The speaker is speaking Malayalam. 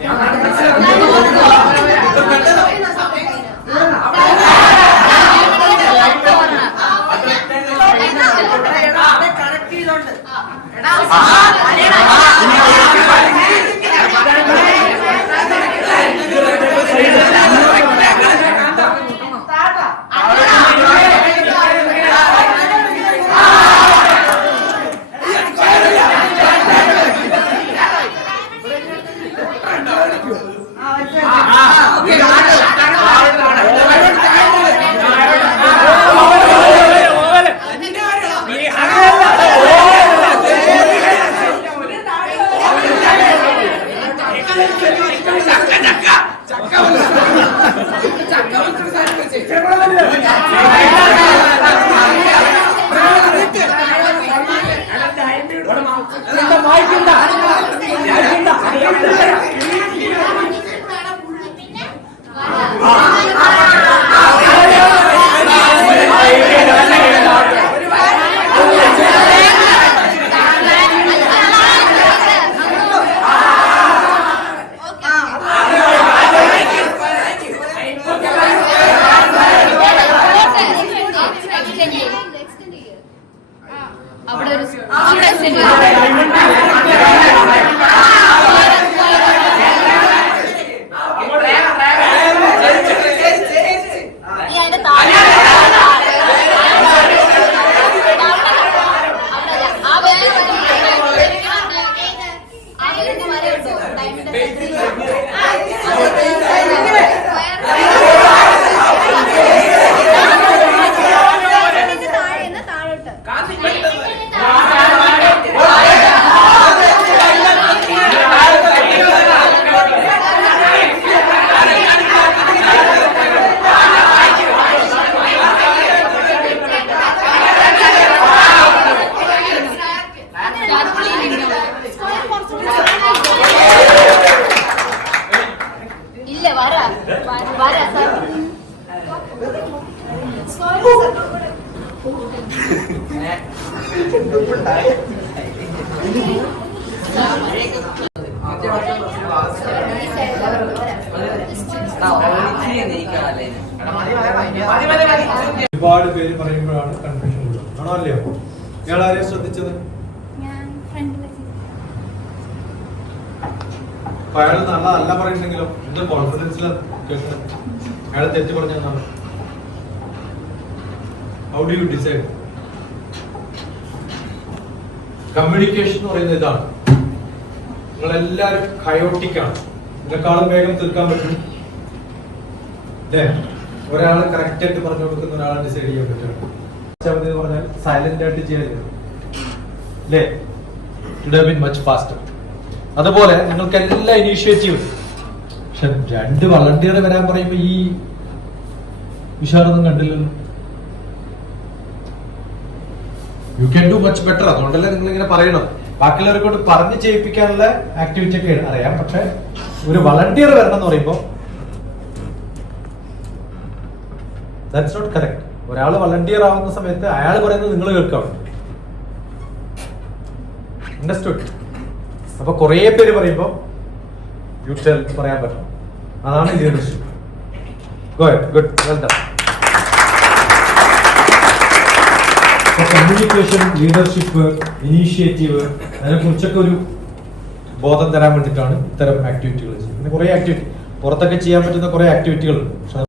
Gracias. അവിടെ extend ഒരുപാട് പേര് പറയുമ്പോഴാണ് കൺഫ്യൂഷൻ ഉള്ളത് ആണോ അല്ലയോ? ഇയാൾ ആരെയും ശ്രദ്ധിച്ചത്? ഞാൻ അയാൾ നല്ല അല്ല പറയുന്നെങ്കിലോ എന്ത് കോൺഫിഡൻസിലാണ് കേട്ടത്? അയാൾ തെറ്റ് പറഞ്ഞാണ് how do you decide communication എന്ന് പറയുന്നത് ഇതാണ്. നിങ്ങളെല്ലാവരും കയോട്ടിക്കാണ് ഇതിനെക്കാളും വേഗം തീർക്കാൻ പറ്റും. ഒരാൾ കറക്റ്റ് ആയിട്ട് പറഞ്ഞു കൊടുക്കുന്ന ഒരാളെ ഡിസൈഡ് ചെയ്യാൻ പറ്റും. പറഞ്ഞാൽ സൈലന്റ് ആയിട്ട് ചെയ്യാൻ അല്ലേ? ഇറ്റ് മച്ച് ഫാസ്റ്റർ അതുപോലെ നിങ്ങൾക്ക് എല്ലാ ഇനീഷ്യേറ്റീവും പക്ഷെ രണ്ട് വളണ്ടിയർ വരാൻ പറയുമ്പോ ഈ വിശാലൊന്നും കണ്ടില്ലല്ലോ. You can do much better അതുകൊണ്ടല്ലേ നിങ്ങൾ ഇങ്ങനെ പറയണം ബാക്കിയുള്ളവരെ കൊണ്ട് പറഞ്ഞ് ചെയ്യിപ്പിക്കാനുള്ള ആക്ടിവിറ്റി ഒക്കെ അറിയാം. പക്ഷെ ഒരു വളണ്ടിയർ വരണം എന്ന് പറയുമ്പോ നോട്ട് കറക്റ്റ് ഒരാൾ വളണ്ടിയർ ആവുന്ന സമയത്ത് അയാൾ പറയുന്നത് നിങ്ങൾ കേൾക്കാം അപ്പൊ കുറേ പേര് പറയുമ്പോ യു ടെൽ പറയാൻ പറ്റണം അതാണ് ഇതിന്റെ good well done communication leadership initiative അതിനെ കുറിച്ചൊക്കെ ഒരു ബോധം തരാൻ വേണ്ടിയിട്ടാണ് ഇത്തരം ആക്ടിവിറ്റികൾ ചെയ്യുന്നത്. പിന്നെ കുറേ ആക്ടിവിറ്റി പുറത്തൊക്കെ ചെയ്യാൻ പറ്റുന്ന കുറേ ആക്ടിവിറ്റികളുണ്ട്